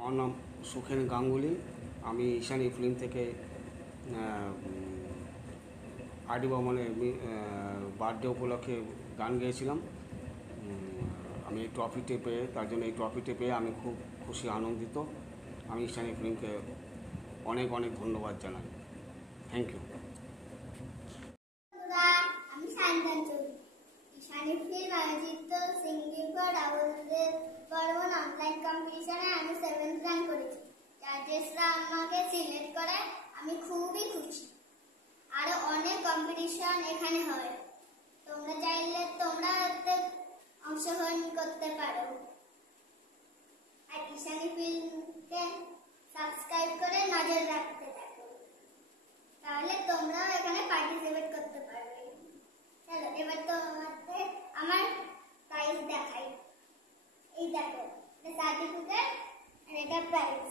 আমার নাম সুখেন গাঙ্গুলি। আমি ঈশানী ফিল্ম থেকে আরডি বর্মনের বার্থডে উপলক্ষে গান গেয়েছিলাম। আমি এই ট্রফিটি পেয়ে তার জন্য এই ট্রফিটি পেয়ে আমি খুব খুশি আনন্দিত। আমি ঈশানী ফিল্মকে অনেক অনেক ধন্যবাদ জানাই। Thank you. আমি সায়ন্তন চৌধুরী। ঈশানী ফিল্ম আয়োজিত সিঙ্গিং ফর ডাবলদের বর্মন অনলাইন কম্পিটিশনে আমি 7th র্যাঙ্ক করেছি। জাজেসরা আমাকে সিলেক্ট করে, আমি খুবই খুশি। আরো অনেক কম্পিটিশন এখানে হয়, তোমরা চাইলে তোমরা অংশগ্রহণ করতে পারো। আর ঈশানী ফিল্মকে সাবস্ক্রাইব করে নজর রাখতে থাকো, তাহলে তোমরাও এখানে পার্টিসিপেট করতে পারবে। চলো এবার তোমাদের আমার প্রাইজ দেখাই। এই দেখো, এটা সার্টিফিকেট আর এটা প্রাইজ।